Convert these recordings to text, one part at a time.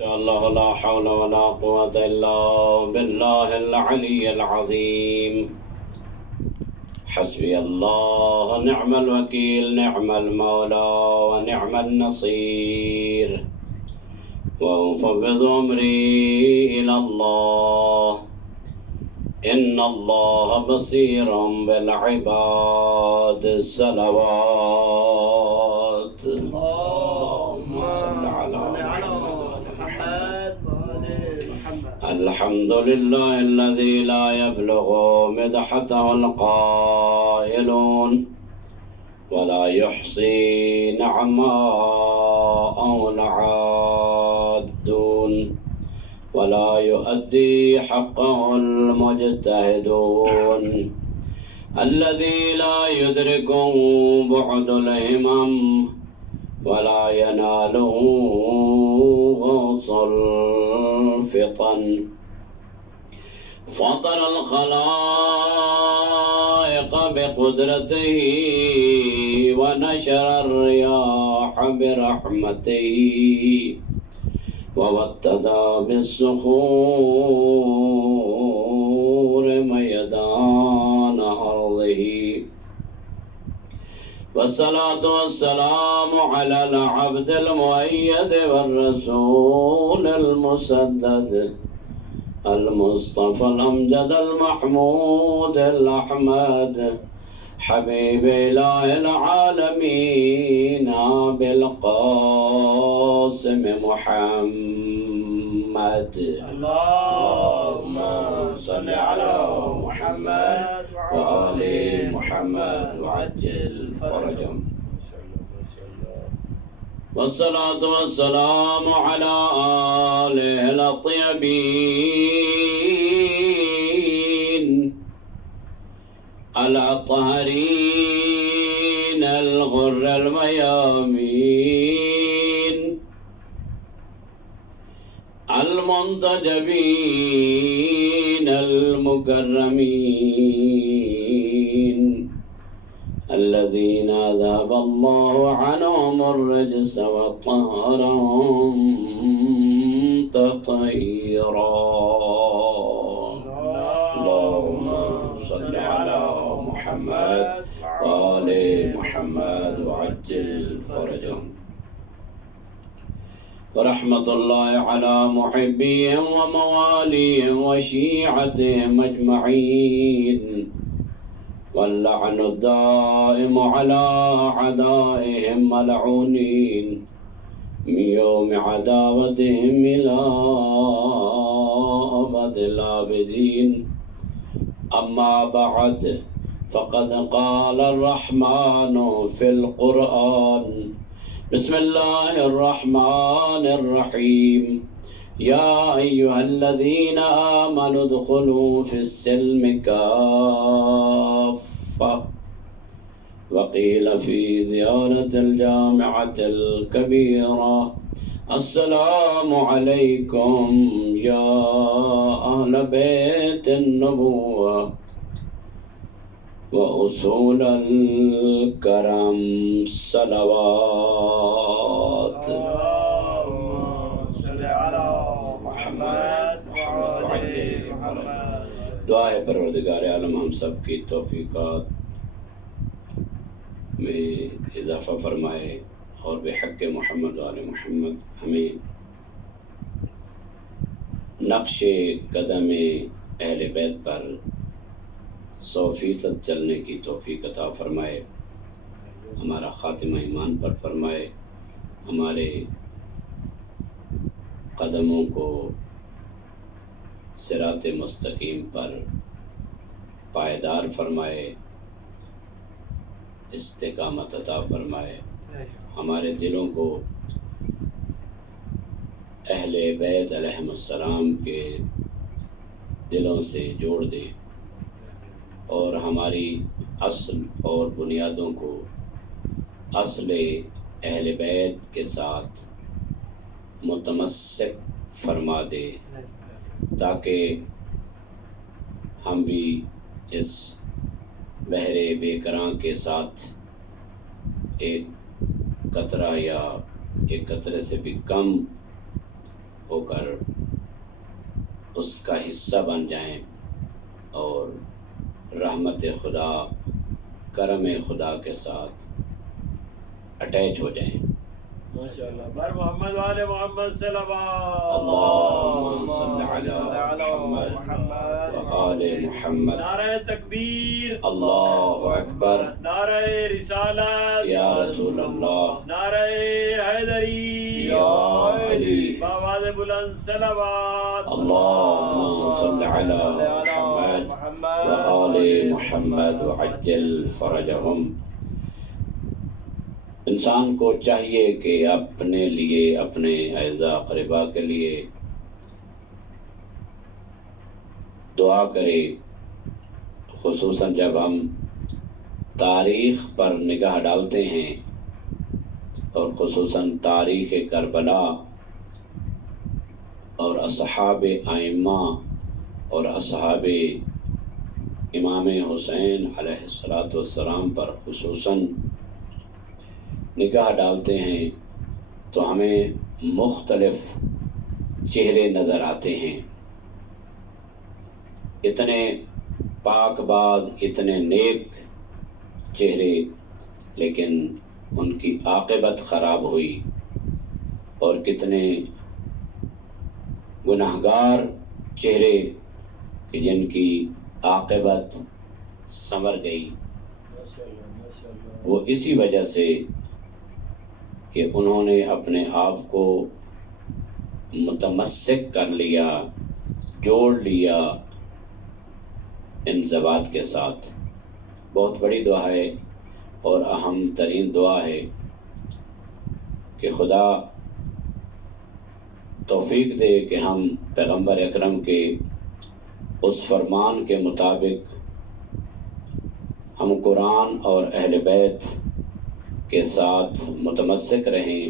شاء الله لا حول ولا قوة إلا بالله العلي العظيم. حسبي الله نعم الوكيل نعم المولى ونعم النصير، وأفوض أمري إلى الله إن الله بصير بالعباد. الصلوات. اللهم صل على محمد. الحمد لله الذي لا يبلغ مدحته القائلون ولا يحصي نعماءه العادون ولا يؤدي حقه المجتهدون، الذي لا يدركه بعد الهمم ولا يناله غوص الفطن. فطر الخلائق بقدرته ونشر الرياح برحمته ووتد بالصخور ميدان أرضه. والصلاة والسلام على العبد المؤيد والرسول المسدد المصطفى الأمجد المحمود الأحمد، حبيب إله العالمين بالقاسم محمد. اللهم صل على محمد وآل محمد وعجل فرجهم. والصلاة والسلام على آله الطيبين الطاهرين الغر الميامين المنتجبين المكرمين، الذين ذهب الله عنهم الرجس وطهرهم تطهيرا. اللهم صل على محمد وآل محمد وعجل فرجهم. ورحمة الله على محبيهم ومواليهم وشيعتهم أجمعين، واللعن الدائم على أعدائهم ملعونين من يوم عداوتهم إلى أبد الآبدين. أما بعد، فقد قال الرحمن في القرآن: بسم الله الرحمن الرحيم، يا أيها الذين آمنوا ادخلوا في السلم كافة. وقيل في زيارة الجامعة الكبيرة: السلام عليكم يا أهل بيت النبوة وأصول الكرم. صلوات. اللهم صل على محمد وآل محمد. دعائے پروردگار عالم ہم سب کی توفیقات میں اضافہ فرمائے اور بحق محمد و آل محمد ہمیں نقش قدم اہل بیت پر 100% چلنے کی توفیق عطا فرمائے، ہمارا خاتمہ ایمان پر فرمائے، ہمارے قدموں کو صراط مستقیم پر پائیدار فرمائے، استقامت عطا فرمائے، ہمارے دلوں کو اہل بیت علیہم السلام کے دلوں سے جوڑ دے اور ہماری اصل اور بنیادوں کو اصل اہل بیت کے ساتھ متمسک فرما دے، تاکہ ہم بھی اس بحر بے کراں کے ساتھ ایک قطرہ یا ایک قطرے سے بھی کم ہو اس کا حصہ بن جائیں اور رحمت خدا، کرم خدا کے ساتھ اٹیچ ہو جائیں۔ ماشاءاللہ۔ بر محمد وآل محمد صلوات۔ اللہم صل علی محمد وآل محمد۔ نعرہ تکبیر، اللہ اکبر، نعرہ رسالت، یا رسول اللہ، نعرہ حیدری، یا علی، بآواز بلند صلوات۔ اللہم صل علی محمد وآل محمد وعجل فرجہم۔ انسان کو چاہیے کہ اپنے لیے، اپنے اعزاء اقربا کے لیے دعا کرے، خصوصاً جب ہم تاریخ پر نگاہ ڈالتے ہیں اور خصوصاً تاریخ کربلا اور اصحاب ائمہ اور اصحاب امام حسین علیہ السلام پر خصوصاً نگاہ ڈالتے ہیں تو ہمیں مختلف چہرے نظر آتے ہیں۔ اتنے پاک باز، اتنے نیک چہرے، لیکن ان کی عاقبت خراب ہوئی، اور کتنے گناہگار چہرے کہ جن کی عاقبت سنور گئی، وہ اسی وجہ سے کہ انہوں نے اپنے آپ کو متمسک کر لیا، جوڑ لیا ان ذوات کے ساتھ۔ بہت بڑی دعا ہے اور اہم ترین دعا ہے کہ خدا توفیق دے کہ ہم پیغمبر اکرم کے اس فرمان کے مطابق ہم قرآن اور اہل بیت کے ساتھ متمسک رہیں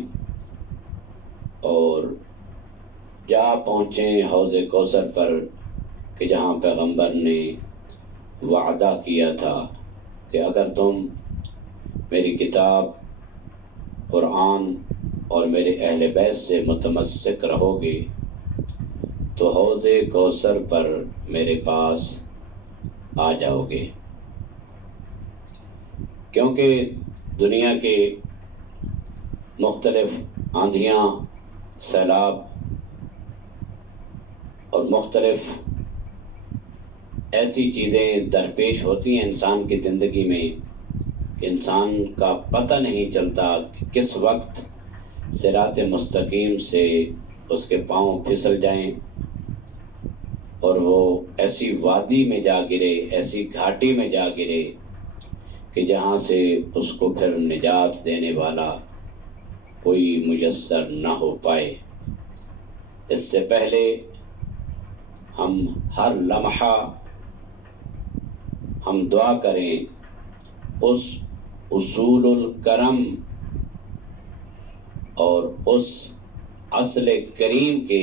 اور جا پہنچیں حوض کوثر پر کہ جہاں پیغمبر نے وعدہ کیا تھا کہ اگر تم میری کتاب قرآن اور میرے اہل بیت سے متمسک رہو گے تو حوض کوثر پر میرے پاس آ جاؤ گے۔ کیونکہ دنیا کے مختلف آندھیاں، سیلاب اور مختلف ایسی چیزیں درپیش ہوتی ہیں انسان کی زندگی میں کہ انسان کا پتہ نہیں چلتا کہ کس وقت صراط مستقیم سے اس کے پاؤں پھسل جائیں اور وہ ایسی وادی میں جا گرے، ایسی گھاٹی میں جا گرے کہ جہاں سے اس کو پھر نجات دینے والا کوئی میسر نہ ہو پائے۔ اس سے پہلے ہم ہر لمحہ ہم دعا کریں اس اصول الکرم اور اس اصل کریم کے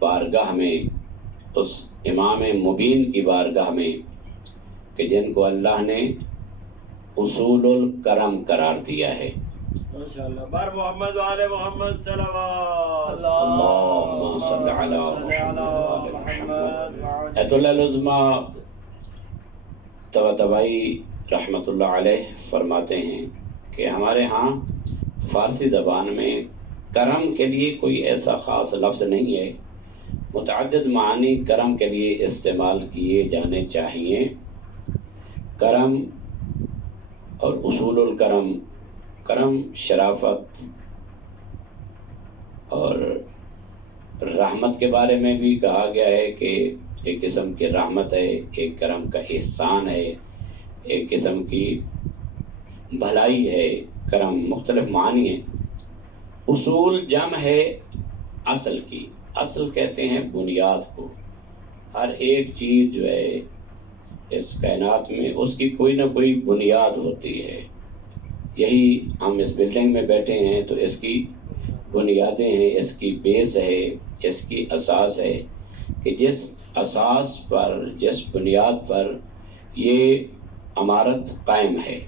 بارگاہ میں، اس امام مبین کی بارگاہ میں کہ جن کو اللہ نے اصول الکرم قرار دیا ہے۔ ماشاءاللہ۔ بر محمد وآل محمد صلوات۔ اللہم صل علی محمد۔ ایت اللہ العظمہ طباطبائی رحمۃ اللہ علیہ فرماتے ہیں کہ ہمارے ہاں فارسی زبان میں کرم کے لیے کوئی ایسا خاص لفظ نہیں ہے، متعدد معنی کرم کے لیے استعمال کیے جانے چاہیے۔ کرم اور اصول الکرم، کرم شرافت اور رحمت کے بارے میں بھی کہا گیا ہے کہ ایک قسم کی رحمت ہے، ایک کرم کا احسان ہے، ایک قسم کی بھلائی ہے۔ کرم مختلف معنی ہیں۔ اصول جمع ہے اصل کی، اصل کہتے ہیں بنیاد کو۔ ہر ایک چیز جو ہے اس کائنات میں اس کی کوئی نہ کوئی بنیاد ہوتی ہے۔ یہی ہم اس بلڈنگ میں بیٹھے ہیں تو اس کی بنیادیں ہیں، اس کی بیس ہے، اس کی اساس ہے کہ جس اساس پر، جس بنیاد پر یہ عمارت قائم ہے۔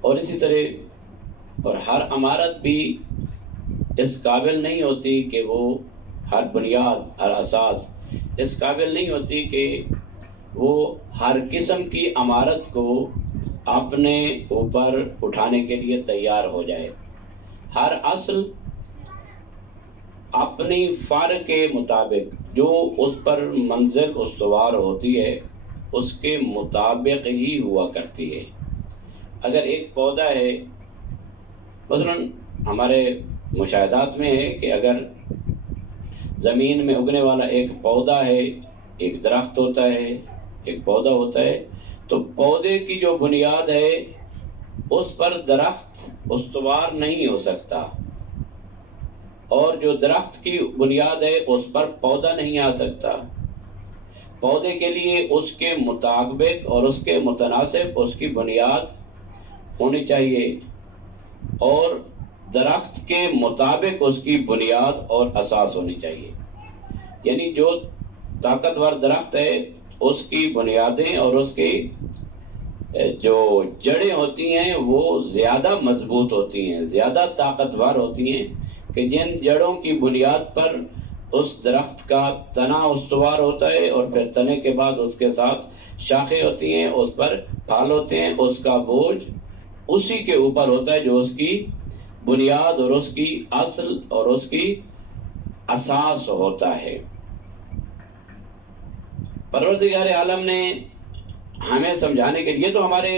اور اسی طرح اور ہر عمارت بھی اس قابل نہیں ہوتی کہ وہ ہر بنیاد، ہر اساس اس قابل نہیں ہوتی کہ وہ ہر قسم کی عمارت کو اپنے اوپر اٹھانے کے لیے تیار ہو جائے۔ ہر اصل اپنی فر کے مطابق جو اس پر منزل استوار ہوتی ہے اس کے مطابق ہی ہوا کرتی ہے۔ اگر ایک پودا ہے، مثلاً ہمارے مشاہدات میں ہے کہ اگر زمین میں اگنے والا ایک پودا ہے، ایک درخت ہوتا ہے، ایک پودا ہوتا ہے، تو پودے کی جو بنیاد ہے اس پر درخت استوار نہیں ہو سکتا، اور جو درخت کی بنیاد ہے اس پر پودا نہیں آ سکتا۔ پودے کے لیے اس کے مطابق اور اس کے متناسب اس کی بنیاد ہونی چاہیے، اور درخت کے مطابق اس کی بنیاد اور اساس ہونی چاہیے۔ یعنی جو طاقتور درخت ہے اس کی بنیادیں اور اس کی جو جڑیں ہوتی ہیں وہ زیادہ مضبوط ہوتی ہیں، زیادہ طاقتور ہوتی ہیں، کہ جن جڑوں کی بنیاد پر اس درخت کا تنا استوار ہوتا ہے، اور پھر تنے کے بعد اس کے ساتھ شاخیں ہوتی ہیں، اس پر پھال ہوتے ہیں، اس کا بوجھ اسی کے اوپر ہوتا ہے جو اس کی بنیاد اور اس کی اصل اور اس کی اساس ہوتا ہے۔ پروردگار عالم نے ہمیں سمجھانے کے لیے، تو ہمارے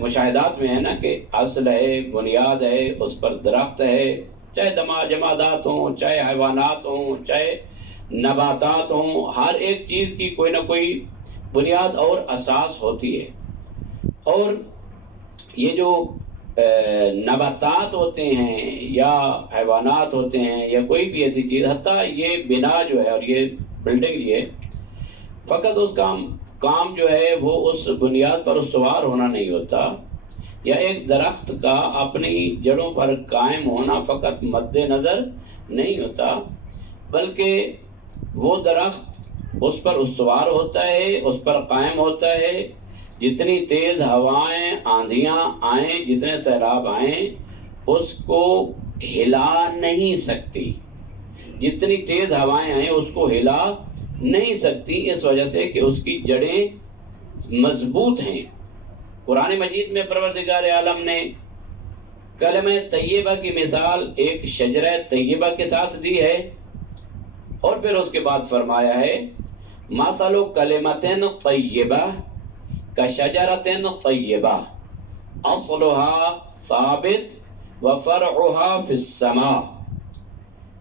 مشاہدات میں ہے نا کہ اصل ہے، بنیاد ہے، اس پر درخت ہے، چاہے جمادات ہوں، چاہے حیوانات ہوں، چاہے نباتات ہوں، ہر ایک چیز کی کوئی نہ کوئی بنیاد اور اساس ہوتی ہے۔ اور یہ جو نباتات ہوتے ہیں یا حیوانات ہوتے ہیں یا کوئی بھی ایسی چیز، حتیٰ یہ بنا جو ہے اور یہ بلڈنگ یہ فقط اس کام جو ہے وہ اس بنیاد پر استوار ہونا نہیں ہوتا، یا ایک درخت کا اپنی جڑوں پر قائم ہونا فقط مد نظر نہیں ہوتا، بلکہ وہ درخت اس پر استوار ہوتا ہے، اس پر قائم ہوتا ہے۔ جتنی تیز ہوائیں، آندھیاں آئیں، جتنے سیلاب آئیں، اس کو ہلا نہیں سکتی۔ جتنی تیز ہوائیں آئیں اس کو ہلا نہیں سکتی، اس وجہ سے کہ اس کی جڑیں مضبوط ہیں۔ قرآن مجید میں پروردگار عالم نے کلمہ طیبہ کی مثال ایک شجرہ طیبہ کے ساتھ دی ہے، اور پھر اس کے بعد فرمایا ہے مثل کلمۃ طیبہ کشجرۃ طیبہ اصلها ثابت وفرعها فی السماء۔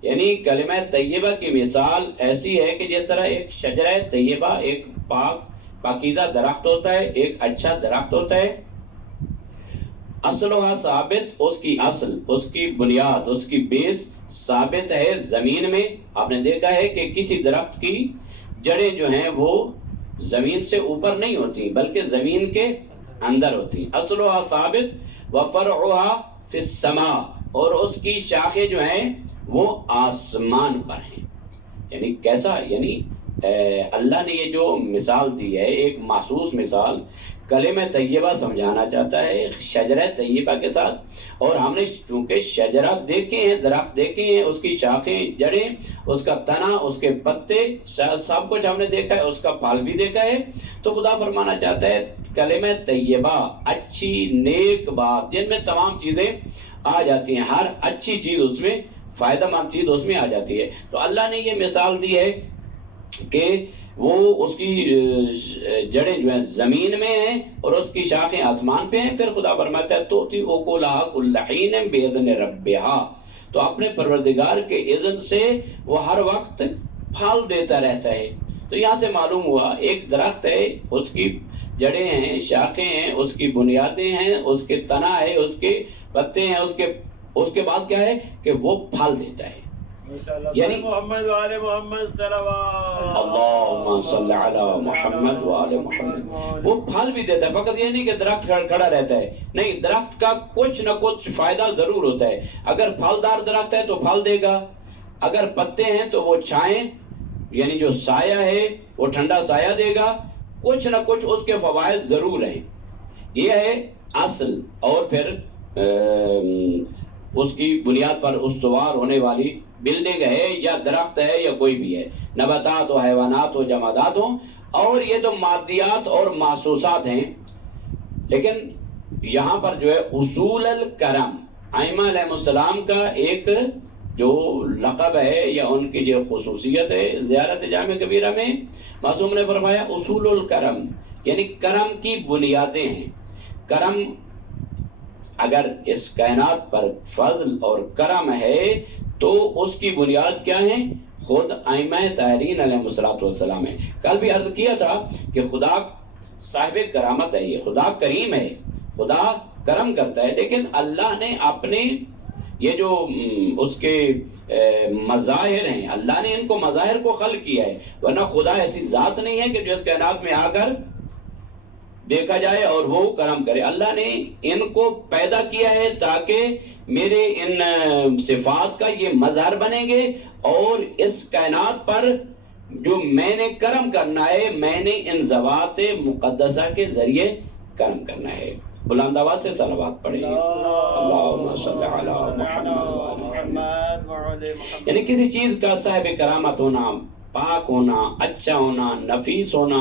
یعنی کلمہ طیبہ کی مثال ایسی ہے کہ جس طرح ایک شجرہ طیبہ، ایک پاکیزہ درخت ہوتا ہے، ایک اچھا درخت ہوتا ہے، اصلها ثابت، اس کی اصل، اس کی بنیاد، اس کی بیس ثابت ہے زمین میں۔ آپ نے دیکھا ہے کہ کسی درخت کی جڑیں جو ہیں وہ زمین سے اوپر نہیں ہوتی بلکہ زمین کے اندر ہوتی۔ اصلها ثابت وفرعها فی السماء، اور اس کی شاخیں جو ہیں وہ آسمان پر ہیں۔ یعنی کیسا، یعنی اللہ نے یہ جو مثال دی ہے، ایک محسوس مثال کلمہ طیبہ سمجھانا چاہتا ہے شجرہ طیبہ کے ساتھ، اور ہم نے چونکہ شجرہ دیکھے ہیں، درخت دیکھے ہیں، اس کی شاخیں، جڑیں، اس کا تنا، اس کے پتے، سب کچھ ہم نے دیکھا ہے، اس کا پھل بھی دیکھا ہے۔ تو خدا فرمانا چاہتا ہے کلمہ طیبہ، اچھی نیک بات، جن میں تمام چیزیں آ جاتی ہیں، ہر اچھی چیز اس میں، فائدہ مند چیز اس میں آ جاتی ہے۔ تو اللہ نے یہ مثال دی ہے کہ وہ اس کی جڑیں جو ہیں زمین میں ہیں اور اس کی شاخیں آسمان پہ ہیں۔ پھر خدا فرماتا ہے توتی اکلھا کل حین باذن ربھا، تو اپنے پروردگار کے اذن سے وہ ہر وقت پھل دیتا رہتا ہے۔ تو یہاں سے معلوم ہوا ایک درخت ہے، اس کی جڑیں ہیں، شاخیں ہیں، اس کی بنیادیں ہیں، اس کے تنا ہے، اس کے پتے ہیں، اس کے بعد کیا ہے کہ وہ پھل دیتا ہے۔ یعنی محمد وآل محمد صلوات اللہم صلی علی محمد وآل محمد، وہ پھل بھی دیتا ہے۔ فقط یہ نہیں کہ درخت کھڑا رہتا ہے، نہیں، درخت کا کچھ نہ کچھ فائدہ ضرور ہوتا ہے۔ اگر پھلدار درخت ہے تو پھل دے گا، اگر پتے ہیں تو وہ چھائیں، یعنی جو سایہ ہے وہ ٹھنڈا سایہ دے گا، کچھ نہ کچھ اس کے فوائد ضرور ہیں۔ یہ ہے اصل۔ اور پھر اس کی بنیاد پر استوار ہونے والی بلڈنگ ہے یا درخت ہے یا کوئی بھی ہے، نباتات و حیوانات و جمادات ہوں، اور یہ تو مادیات اور محسوسات ہیں۔ لیکن یہاں پر جو ہے اصول الکرم، ائمہ علیہ السلام کا ایک جو لقب ہے یا ان کی جو خصوصیت ہے، زیارت جامع کبیرہ میں معصوم نے فرمایا اصول الکرم، یعنی کرم کی بنیادیں ہیں۔ کرم، اگر اس کائنات پر فضل اور کرم ہے تو اس کی بنیاد کیا ہے؟ خود ائمہ طاہرین علیہ السلام ہے۔ کل بھی عرض کیا تھا کہ خدا صاحب کرامت ہے، یہ خدا کریم ہے، خدا کرم کرتا ہے، لیکن اللہ نے اپنے یہ جو اس کے مظاہر ہیں، اللہ نے ان کو مظاہر کو خلق کیا ہے، ورنہ خدا ایسی ذات نہیں ہے کہ جو اس کائنات میں آ کر دیکھا جائے اور وہ کرم کرے۔ اللہ نے ان کو پیدا کیا ہے تاکہ میرے ان صفات کا یہ مظہر بنیں گے، اور اس کائنات پر جو میں نے کرم کرنا ہے، میں نے ان ذوات مقدسہ کے ذریعے کرم کرنا ہے۔ بلند آواز سے صلوات پڑھیں، اللہم صلی علی محمد۔ یعنی کسی چیز کا صاحب کرامت ہونا، پاک ہونا، اچھا ہونا، نفیس ہونا،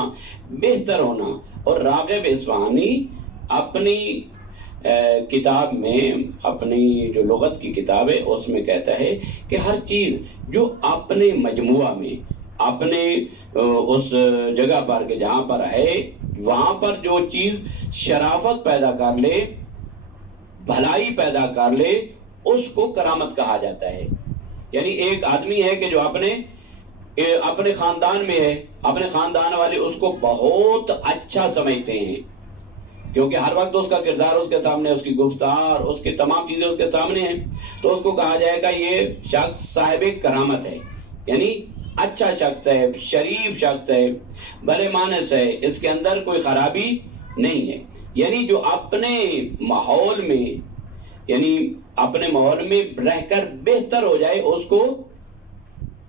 بہتر ہونا۔ اور راغب اصفہانی اپنی کتاب میں، اپنی جو لغت کی کتاب ہے اس میں کہتا ہے کہ ہر چیز جو اپنے مجموعہ میں، اپنے اس جگہ پر کہ جہاں پر ہے، وہاں پر جو چیز شرافت پیدا کر لے، بھلائی پیدا کر لے، اس کو کرامت کہا جاتا ہے۔ یعنی ایک آدمی ہے کہ جو اپنے خاندان میں ہے، اپنے خاندان والے اس کو بہت اچھا سمجھتے ہیں، کیونکہ ہر وقت اس کا کردار اس کے سامنے، اس کی گفتار، اس کی تمام چیزیں اس کے سامنے ہیں، تو اس کو کہا جائے گا یہ شخص صاحب کرامت ہے، یعنی اچھا شخص ہے، شریف شخص ہے، بھلے مانس ہے، اس کے اندر کوئی خرابی نہیں ہے۔ یعنی جو اپنے ماحول میں، یعنی اپنے ماحول میں رہ کر بہتر ہو جائے، اس کو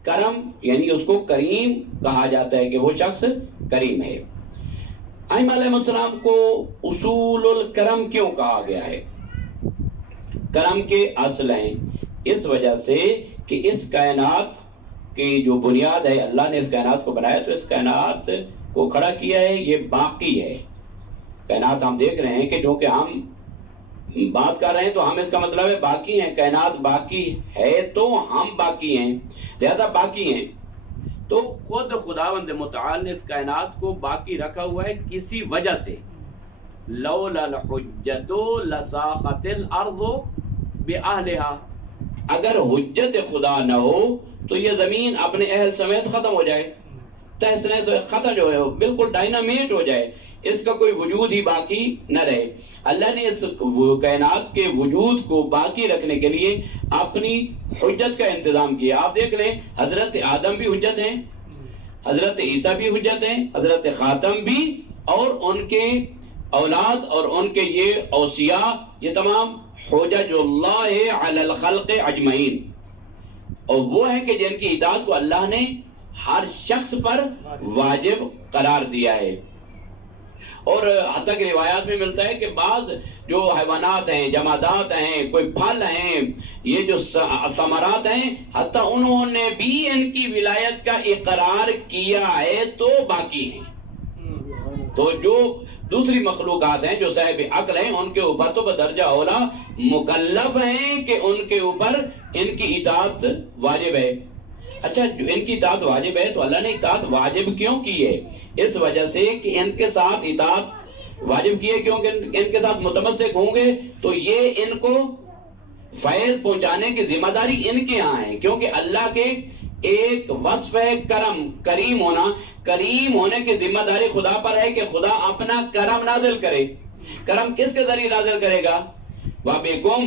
کرم، یعنی اس کو کریم کہا جاتا ہے کہ وہ شخص کریم ہے۔ ائمہ علیہ السلام کو اصول الکرم کیوں کہا گیا ہے؟ کرم کے اصل ہیں اس وجہ سے کہ اس کائنات کی جو بنیاد ہے، اللہ نے اس کائنات کو بنایا تو اس کائنات کو کھڑا کیا ہے، یہ باقی ہے۔ کائنات ہم دیکھ رہے ہیں کہ جو کہ ہم بات کر رہے ہیں تو ہم اس کا مطلب ہے باقی ہیں، کائنات باقی ہے تو ہم باقی ہیں، لہذا باقی ہیں۔ تو خود خداوند متعال نے اس کائنات کو باقی رکھا ہوا ہے کسی وجہ سے۔ لولا الحجت لساخت الارض بأہلها، اگر حجت خدا نہ ہو تو یہ زمین اپنے اہل سمیت ختم ہو جائے، تہس نہس ختم جو ہے بالکل ڈائنامیٹ ہو جائے، اس کا کوئی وجود ہی باقی نہ رہے۔ اللہ نے اس کائنات کے وجود کو باقی رکھنے کے لیے اپنی حجت کا انتظام کیا۔ آپ دیکھ لیں، حضرت آدم بھی حجت ہیں، حضرت عیسیٰ بھی حجت ہیں، حضرت خاتم بھی، اور ان کے اولاد اور ان کے یہ اوصیاء، یہ تمام حجج اللہ علی الخلق اجمعین، اور وہ ہیں کہ جن کی اطاعت کو اللہ نے ہر شخص پر واجب قرار دیا ہے۔ اور حتیٰ کہ روایات میں ملتا ہے کہ بعض جو حیوانات ہیں، جمادات ہیں، کوئی پھل ہیں، یہ جو ثمرات ہیں، حتیٰ انہوں نے بھی ان کی ولایت کا اقرار کیا ہے تو باقی ہیں۔ تو جو دوسری مخلوقات ہیں جو صاحب عقل ہیں، ان کے اوپر تو بدرجہ اولا مکلف ہیں کہ ان کے اوپر ان کی اطاعت واجب ہے۔ اچھا، جو ان کی اطاعت واجب ہے تو اللہ نے اطاعت واجب کیوں کی ہے؟ اس وجہ سے کہ ان کے ساتھ اطاعت واجب کی ہے، کیونکہ ان کے ساتھ متمسک ہوں گے تو یہ ان کو فیض پہنچانے کی ذمہ داری ان کے ہاں ہے، کیونکہ اللہ کے ایک وصف ہے کرم، کریم ہونا۔ کریم ہونے کی ذمہ داری خدا پر ہے کہ خدا اپنا کرم نازل کرے۔ کرم کس کے ذریعے نازل کرے گا؟ وَبِكُمْ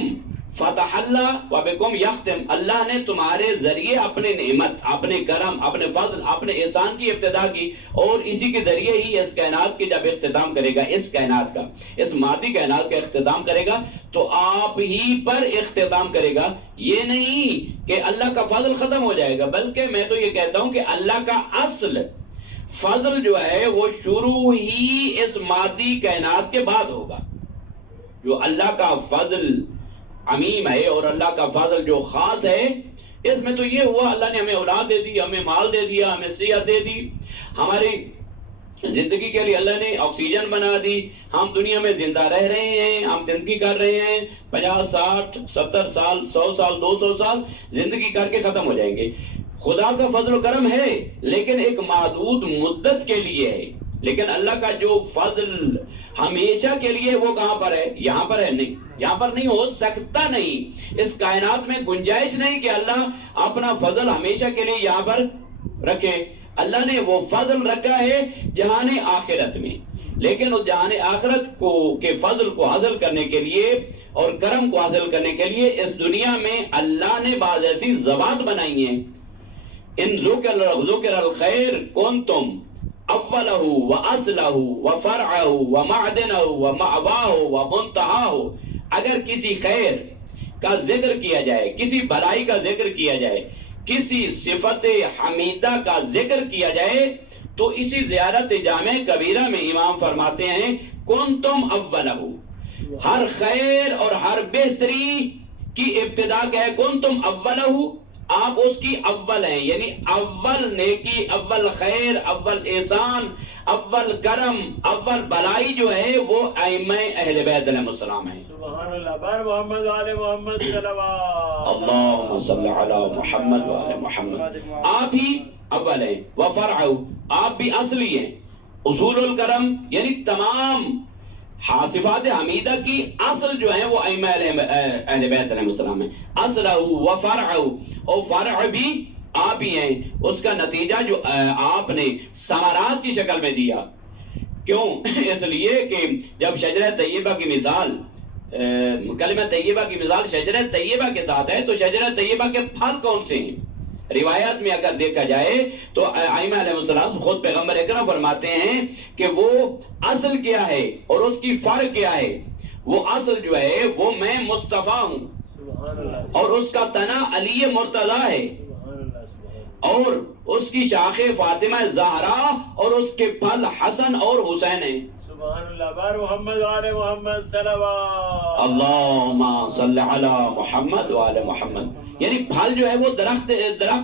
فتح اللہ وَبِكُمْ يختم، اللہ نے تمہارے ذریعے اپنے نعمت، اپنے کرم، اپنے فضل، اپنے احسان کی ابتدا کی، اور اسی کے ذریعے ہی اس کائنات کی جب اختتام کرے گا، اس کائنات کا، اس مادی کائنات کا اختتام کرے گا تو آپ ہی پر اختتام کرے گا۔ یہ نہیں کہ اللہ کا فضل ختم ہو جائے گا، بلکہ میں تو یہ کہتا ہوں کہ اللہ کا اصل فضل جو ہے وہ شروع ہی اس مادی کائنات کے بعد ہوگا۔ جو اللہ کا فضل عمیم ہے اور اللہ کا فضل جو خاص ہے، اس میں تو یہ ہوا اللہ نے ہمیں اولاد دے دی، ہمیں مال دے دیا، ہمیں صحت دے دی، ہماری زندگی کے لیے اللہ نے آکسیجن بنا دی، ہم دنیا میں زندہ رہ رہے ہیں، ہم زندگی کر رہے ہیں 50 60 70 سال 100 سال 200 سال زندگی کر کے ختم ہو جائیں گے۔ خدا کا فضل و کرم ہے لیکن ایک محدود مدت کے لیے ہے، لیکن اللہ کا جو فضل ہمیشہ کے لیے وہ کہاں پر ہے؟ یہاں پر ہے نہیں، یہاں پر نہیں ہو سکتا، نہیں، اس کائنات میں گنجائش نہیں کہ اللہ اپنا فضل ہمیشہ کے لیے یہاں پر رکھے۔ اللہ نے وہ فضل رکھا ہے جہان آخرت میں، لیکن اس جہان آخرت کو کے فضل کو حاصل کرنے کے لیے اور کرم کو حاصل کرنے کے لیے اس دنیا میں اللہ نے بعض ایسی ذوات بنائی ہیں۔ ان ذکر الخیر کنتم اولہ و اصلہ و فرعہ و معدنہ و مأواہ و منتہاہ، اگر کسی خیر کا ذکر کیا جائے، کسی بھلائی کا ذکر کیا جائے، کسی صفت حمیدہ کا ذکر کیا جائے، تو اسی زیارت جامع کبیرہ میں امام فرماتے ہیں کنتم اولہ، ہر خیر اور ہر بہتری کی ابتدا کیا ہے؟ کنتم اولہ، آپ اس کی اول ہیں، یعنی اول نیکی، اول خیر، اول احسان، اول کرم، اول بلائی جو ہے وہ ائمہ اہل بیت علیہ السلام ہیں۔ سبحان اللہ، بار محمد آل محمد صلوات اللہم صلی علی محمد و آل محمد، آپ ہی اول ہیں، وفرع، آپ بھی اصلی ہیں، اصول الکرم یعنی تمام صفات حمیدہ کی اصل جو ہیں وہ ائمہ اہل بیت علیہ السلام ہیں، اصلہ و فرع، اور فرع بھی آپ ہی ہیں، اس کا نتیجہ جو آپ نے ثمرات کی شکل میں دیا۔ کیوں؟ اس لیے کہ جب شجرہ طیبہ کی مثال، کلمہ طیبہ کی مثال شجرہ طیبہ کے ساتھ ہے، تو شجرہ طیبہ کے پھل کون سے ہیں؟ روایات میں اگر دیکھا جائے تو ائمہ علیہ السلام خود پیغمبر اکرم فرماتے ہیں کہ وہ اصل کیا ہے اور اس کی فرق کیا ہے؟ وہ اصل جو ہے وہ میں مصطفیٰ ہوں، اور اس کا تنا علی مرتضیٰ ہے، اور اس کی شاخ فاطمہ زہرا، اور اس کے پھل حسن اور حسین ہیں۔ سبحان اللہ، بار محمد آل محمد صلوات اللہم صلی علی محمد و آل محمد، یعنی پھل جو ہے وہ درخت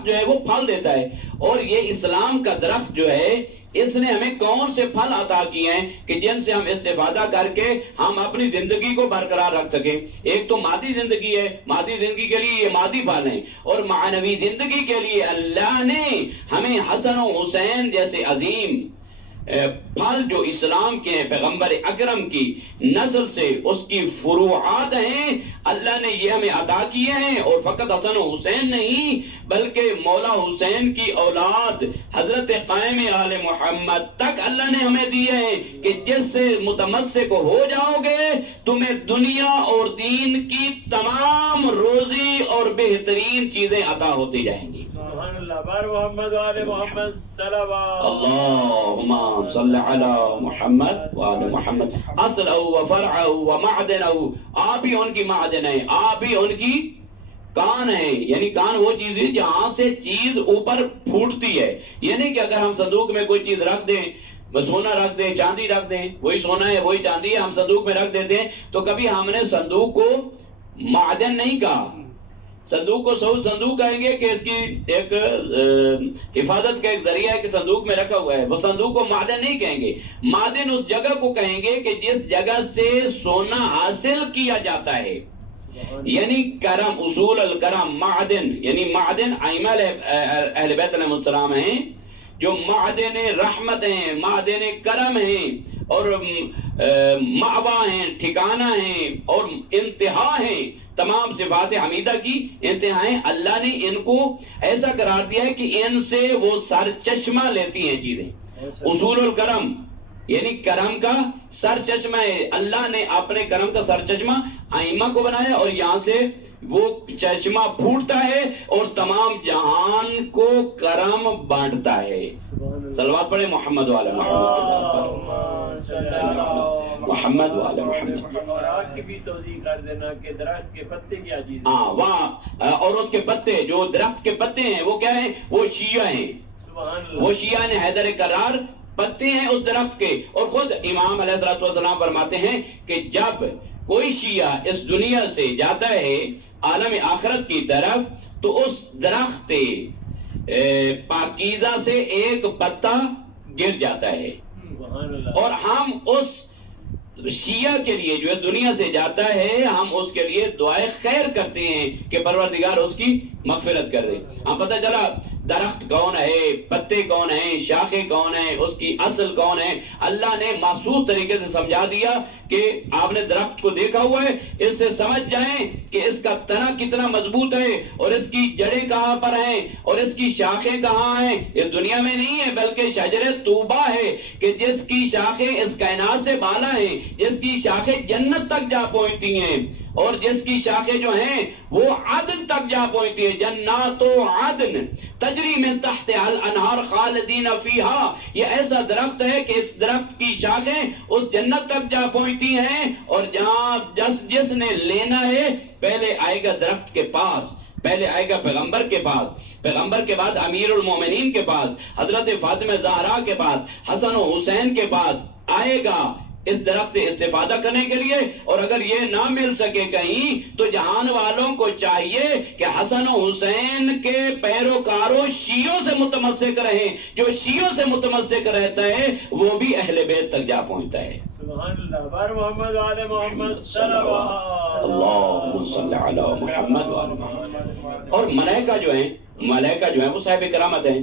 جو ہے وہ پھل دیتا ہے، اور یہ اسلام کا درخت جو ہے اس نے ہمیں کون سے پھل عطا کیے ہیں کہ جن سے ہم استفادہ کر کے ہم اپنی زندگی کو برقرار رکھ سکیں۔ ایک تو مادی زندگی ہے، مادی زندگی کے لیے یہ مادی پھل ہیں، اور معنوی زندگی کے لیے اللہ نے ہمیں حسن و حسین جیسے عظیم پھل جو اسلام کے ہیں، پیغمبر اکرم کی نسل سے اس کی فروعات ہیں، اللہ نے یہ ہمیں عطا کیے ہیں۔ اور فقط حسن و حسین نہیں بلکہ مولا حسین کی اولاد حضرت قائم آل محمد تک اللہ نے ہمیں دیے ہیں کہ جس سے متمسک ہو جاؤ گے تمہیں دنیا اور دین کی تمام روزی اور بہترین چیزیں عطا ہوتی جائیں گی۔ سبحان اللہ، بار محمد آل محمد صلوات اللہم صلی علی محمد و آل محمد، اصلہ و فرعہ و معدنہ، آپ ہی ان کی معدن ہیں، آپ ہی ان کی کان ہے، یعنی کان وہ چیز ہے جہاں سے چیز اوپر پھوٹتی ہے، یعنی کہ اگر ہم صندوق میں کوئی چیز رکھ دیں، سونا رکھ دیں، چاندی رکھ دیں، وہی سونا ہے وہی چاندی ہے، ہم صندوق میں رکھ دیتے ہیں، تو کبھی ہم نے صندوق کو معدن نہیں کہا، صندوق کو صندوق کہیں گے کہ اس کی ایک حفاظت کا ایک ذریعہ ہے کہ صندوق میں رکھا ہوا ہے، وہ صندوق کو معدن نہیں کہیں گے، معدن اس جگہ کو کہیں گے کہ جس جگہ سے سونا حاصل کیا جاتا ہے، یعنی کرم، اصول الکرم، معدن، یعنی معدن ائمہ اہل بیت علیہ السلام ہیں جو معدن رحمت ہیں، معدن کرم ہیں، اور مأوا ہیں، ٹھکانہ ہیں، اور انتہا ہیں، تمام صفات حمیدہ کی انتہا ہیں۔ اللہ نے ان کو ایسا قرار دیا ہے کہ ان سے وہ سرچشمہ لیتی ہیں چیزیں۔ اصول الکرم یعنی کرم کا سرچشمہ ہے، اللہ نے اپنے کرم کا سرچشمہ ائمہ کو بنایا، اور یہاں سے وہ چشمہ پھوٹتا ہے اور تمام جہان کو کرم بانٹتا ہے۔ صلوات پڑھیں محمد و آل محمد، محمد و آل محمد۔ اور آگ کی بھی توضیح کر دینا کہ درخت کے پتے کیا چیز ہے؟ ہاں، وہاں اور اس کے پتے، جو درخت کے پتے ہیں وہ کیا ہیں؟ وہ شیعہ ہیں، سبحان اللہ، وہ شیعہ نے حیدر کرار پتے ہیں اس درخت کے۔ اور خود امام علیہ السلام فرماتے ہیں کہ جب کوئی شیعہ اس دنیا سے جاتا ہے عالم آخرت کی طرف تو اس درخت پاکیزہ سے ایک پتا گر جاتا ہے، سبحان اللہ۔ اور ہم اس شیعہ کے لیے جو دنیا سے جاتا ہے ہم اس کے لیے دعائے خیر کرتے ہیں کہ پروردگار اس کی مغفرت کر دے۔ ہم پتہ چلا درخت کون ہے، پتے کون ہیں، شاخیں کون ہیں، اس کی اصل کون ہے، اللہ نے محسوس طریقے سے سمجھا دیا کہ آپ نے درخت کو دیکھا ہوا ہے، اس سے سمجھ جائیں کہ اس کا تنا کتنا مضبوط ہے اور اس کی جڑیں کہاں پر ہیں اور اس کی شاخیں کہاں ہیں۔ اس دنیا میں نہیں ہے بلکہ شجر طوبہ ہے کہ جس کی شاخیں اس کائنات سے بالا ہیں، جس کی شاخیں جنت تک جا پہنچتی ہیں، اور جس کی شاخیں جو ہیں وہ عدن تک جا پہنچتی ہیں، جنات و عدن تجری من تحت الانہار خالدین فیہا۔ یہ ایسا درخت ہے کہ اس درخت کی شاخیں اس جنت تک جا پہنچتی ہیں، اور جہاں جس نے لینا ہے پہلے آئے گا درخت کے پاس، پہلے آئے گا پیغمبر کے پاس، پیغمبر کے بعد امیر المومنین کے پاس، حضرت فاطمہ زہرا کے پاس، حسن و حسین کے پاس آئے گا اس درخت سے استفادہ کرنے کے لیے۔ اور اگر یہ نہ مل سکے کہیں تو جہان والوں کو چاہیے کہ حسن و حسین کے پیروکاروں شیعوں سے متمسک رہیں، جو شیعوں سے متمسک رہتا ہے وہ بھی اہل بیت تک جا پہنچتا ہے۔ سبحان اللہ۔ بار محمد وعلى محمد صلوات اللہم صلی علی محمد وعلی محمد۔ اور ملائکہ جو ہیں وہ صاحب کرامت ہیں،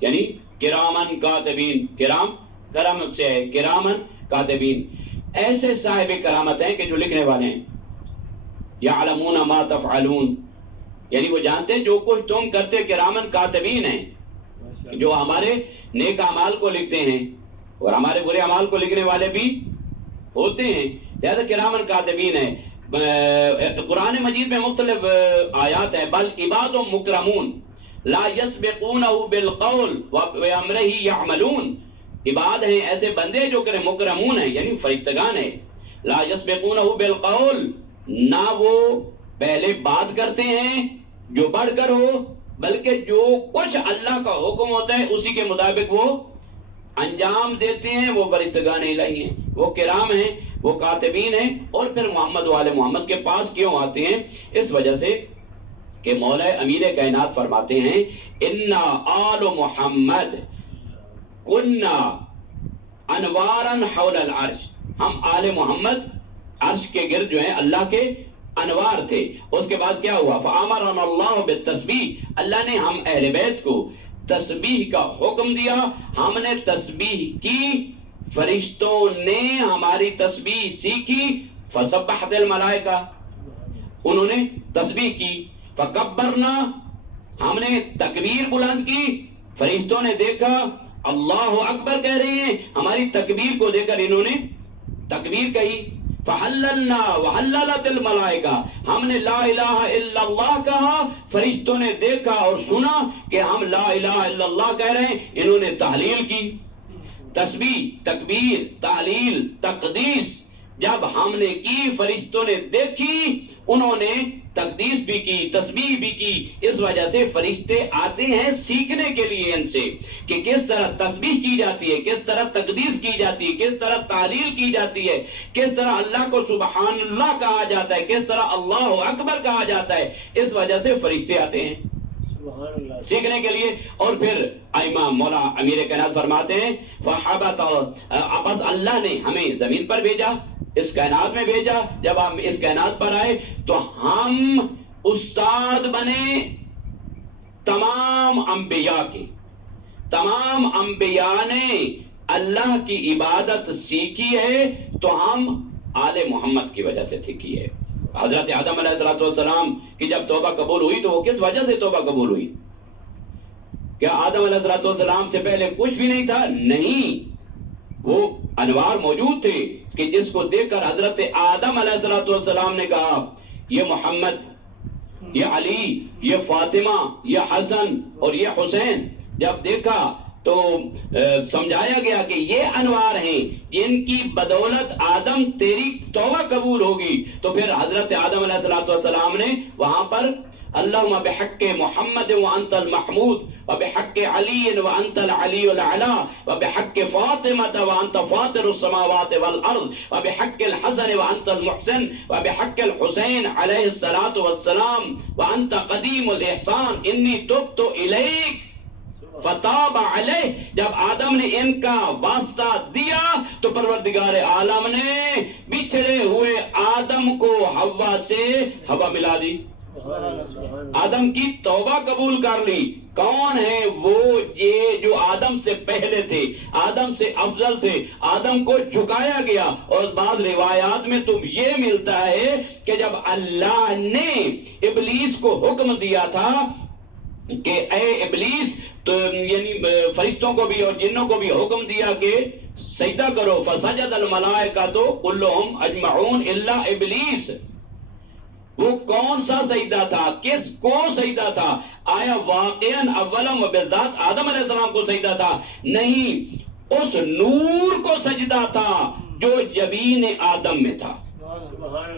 یعنی کرامن کاتبین، کرام کرامت سے ہے، کرامن کاتبین، ایسے صاحب کرامت ہیں کہ جو لکھنے والے ہیں، یعلمون ما تفعلون، یعنی وہ جانتے ہیں جو کچھ تم کرتے، کرامن کاتبین ہیں جو ہمارے نیک اعمال کو لکھتے ہیں اور ہمارے برے اعمال کو لکھنے والے بھی ہوتے ہیں، لہذا کرامن کاتبین ہیں۔ قرآن مجید میں مختلف آیات ہیں، بل عباد مکرمون لا یسبقونہ بالقول وامرہ یعملون، عباد ہیں ایسے بندے جو کریں، مکرمون ہیں یعنی فرشتگان ہیں، لا یسبقونہ بالقول، نہ وہ پہلے بات کرتے ہیں جو بڑھ کر ہو، بلکہ جو کچھ اللہ کا حکم ہوتا ہے اسی کے مطابق وہ انجام دیتے ہیں، وہ فرشتگان الہی ہیں، وہ کرام ہیں، وہ کاتبین ہیں۔ اور پھر محمد والے محمد کے پاس کیوں آتے ہیں؟ اس وجہ سے کہ مولا امیر کائنات فرماتے ہیں انا آل محمد کننا انوارا حول العرش، ہم آل محمد عرش کے گرد جو ہیں اللہ کے انوار تھے۔ اس کے بعد کیا ہوا؟ فَآمَرَنَا اللَّهُ بِالتَّسْبِيحِ، اللہ نے ہم اہل بیت کو تسبیح کا حکم دیا، ہم نے تسبیح کی، فرشتوں نے ہماری تسبیح سیکھی، فَسَبَّحَتِ الْمَلَائِكَةُ، انہوں نے تسبیح کی، فَكَبَّرْنَا، ہم نے تکبیر بلند کی، فرشتوں نے دیکھا اللہ اکبر کہہ رہے ہیں، ہماری تکبیر کو دیکھ کر انہوں نے تکبیر کہی، فَحَلَّلْنَا وَحَلَّلَتِ الْمَلَائِكَةُ، ہم نے لا الہ الا اللہ کہا، فرشتوں نے دیکھا اور سنا کہ ہم لا الہ الا اللہ کہہ رہے ہیں، انہوں نے تحلیل کی، تسبیح، تکبیر، تحلیل، تقدیس جب ہم نے کی، فرشتوں نے دیکھی، انہوں نے تقدیس بھی کی، تسبیح بھی کی۔ اس وجہ سے فرشتے آتے ہیں سیکھنے کے لیے ان سے کہ کس طرح تسبیح کی جاتی ہے، کس طرح تقدیس کی جاتی ہے، کس طرح تعلیل کی جاتی ہے، کس طرح اللہ کو سبحان اللہ کہا جاتا ہے، کس طرح اللہ اکبر کہا جاتا ہے۔ اس وجہ سے فرشتے آتے ہیں سبحان اللہ سیکھنے کے لیے۔ اور پھر امام مولا امیر کائنات فرماتے ہیں فَحَبَتَ، اپس اللہ نے ہمیں زمین پر بھیجا، اس کائنات میں بھیجا، جب ہم اس کائنات پر آئے تو ہم استاد بنے تمام انبیاء کے۔ تمام انبیاء نے اللہ کی عبادت سیکھی ہے تو ہم آل محمد کی وجہ سے سیکھی ہے۔ حضرت آدم علیہ السلام کی جب توبہ قبول ہوئی تو وہ کس وجہ سے توبہ قبول ہوئی؟ کیا آدم علیہ السلام سے پہلے کچھ بھی نہیں تھا؟ نہیں، وہ انوار موجود تھے کہ جس کو دیکھ کر حضرت آدم علیہ السلام نے کہا یہ محمد، یہ علی، یہ فاطمہ، یہ حسن اور یہ حسین، جب دیکھا تو سمجھایا گیا کہ یہ انوار ہیں جن کی بدولت آدم تیری توبہ قبول ہوگی۔ تو پھر حضرت آدم علیہ السلام نے وہاں پر اللهم بحق محمد وانت المحمود وبحق علي وانت العلي الاعلى وبحق فاطمة وانت فاطر السماوات والارض وبحق الحسن وانت المحسن وبحق الحسين عليه الصلاة والسلام وانت قديم الاحسان انی تبت الیک فتاب علیہ. جب آدم نے ان کا واسطہ دیا تو پروردگار عالم نے بچھڑے ہوئے آدم کو حوا سے ہوا ملا دی. آدم کی توبہ قبول کر لی. کون ہے وہ؟ یہ جو آدم سے پہلے تھے، آدم سے افضل تھے، آدم کو جھکایا گیا. اور بعض روایات میں تو یہ ملتا ہے کہ جب اللہ نے ابلیس کو حکم دیا تھا کہ اے ابلیس، تو یعنی فرشتوں کو بھی اور جنوں کو بھی حکم دیا کہ سجدہ کرو، فسجد الملائکۃ کلھم اجمعون الا ابلیس. وہ کون سا سجدہ تھا؟ کس کو سجدہ تھا؟ آیا واقعاً اولم و بالذات آدم علیہ السلام کو سجدہ تھا؟ نہیں، اس نور کو سجدہ تھا جو جبین آدم میں تھا.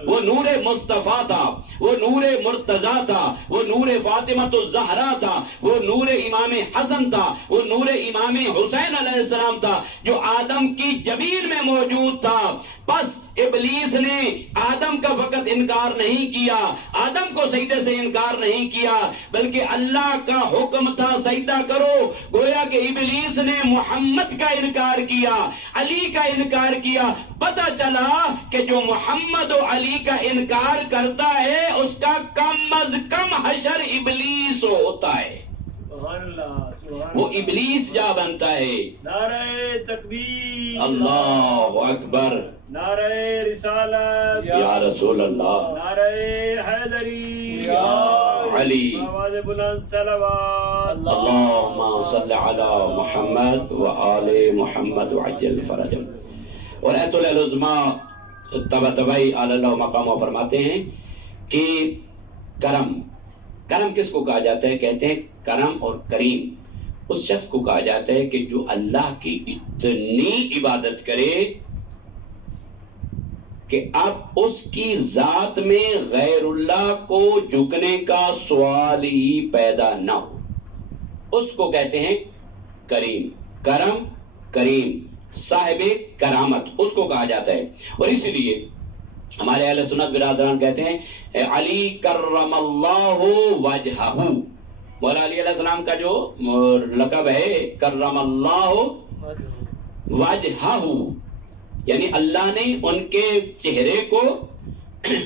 وہ نور مصطفیٰ تھا، وہ نور مرتضیٰ تھا، وہ نور فاطمۃ الزہرا تھا، وہ نور امام حسن تھا، وہ نور امام حسین علیہ السلام تھا جو آدم کی جبین میں موجود تھا. بس ابلیس نے آدم کا فقط انکار نہیں کیا، آدم کو سجدے سے انکار نہیں کیا، بلکہ اللہ کا حکم تھا سجدہ کرو. گویا کہ ابلیس نے محمد کا انکار کیا، علی کا انکار کیا. پتہ چلا کہ جو محمد و علی کا انکار کرتا ہے اس کا کم از کم حشر ابلیس ہوتا ہے. سبحان اللہ، وہ ابلیس جا بنتا ہے. نعرہ تکبیر، اللہ اکبر، نعرہ رسالت یا رسول اللہ، نعرہ حیدری، یا علی، آواز بلند صلوات. اللہم صلی علی محمد و آل محمد وعجل فرجهم. اور ایت العظمہ طبعی اللہ مقام فرماتے ہیں کہ کرم کس کو کہا جاتا ہے؟ کہتے ہیں کرم اور کریم اس شخص کو کہا جاتا ہے کہ جو اللہ کی اتنی عبادت کرے کہ اب اس کی ذات میں غیر اللہ کو جھکنے کا سوال ہی پیدا نہ ہو. اس کو کہتے ہیں کریم. کریم صاحب کرامت اس کو کہا جاتا ہے. اور اسی لیے ہمارے اہل سنت برادران کہتے ہیں علی کرم اللہ وجہہ. مولا علی علیہ السلام کا جو لقب ہے کرم اللہ وجہہ، یعنی اللہ نے ان کے چہرے کو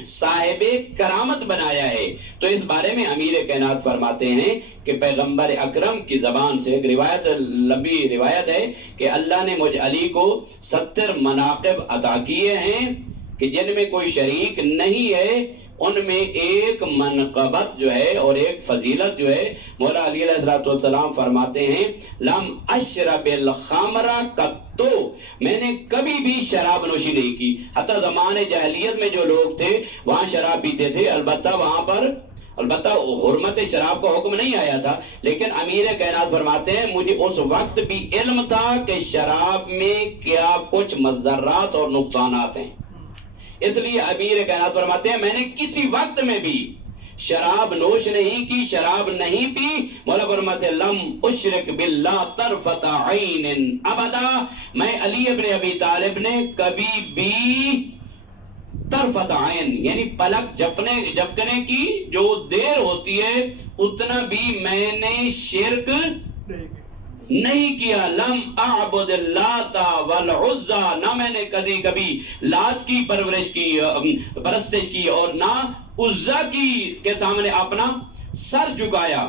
صاحب کرامت بنایا ہے. تو اس بارے میں امیر کائنات فرماتے ہیں کہ پیغمبر اکرم کی زبان سے ایک روایت، لمبی روایت ہے کہ اللہ نے مجھ علی کو 70 مناقب عطا کیے ہیں کہ جن میں کوئی شریک نہیں ہے. ان میں ایک منقبت جو ہے اور ایک فضیلت جو ہے، مولا علی علیہ السلام فرماتے ہیں لم اشرب الخمر قطو، میں نے کبھی بھی شراب نوشی نہیں کی. حتی زمان جاہلیت میں جو لوگ تھے وہاں شراب پیتے تھے، البتہ وہاں پر حرمت شراب کا حکم نہیں آیا تھا، لیکن امیر کائنات فرماتے ہیں مجھے اس وقت بھی علم تھا کہ شراب میں کیا کچھ مضرات اور نقصانات ہیں. اس لیے امیر کائنات فرماتے ہیں میں نے کسی وقت میں بھی شراب نوش نہیں کی، شراب نہیں پی. مولا فرماتے ہیں لم اشرک باللہ طرفت عین ابدا، میں علی ابن ابی طالب نے کبھی بھی طرفت عین یعنی پلک جھپکنے کی جو دیر ہوتی ہے اتنا بھی میں نے شرک نہیں کیا. لم اعبد اللات والعزى، نہ میں نے کبھی لات کی پرورش کی، پرستش کی، اور نہ عزا کی کے سامنے اپنا سر جھکایا.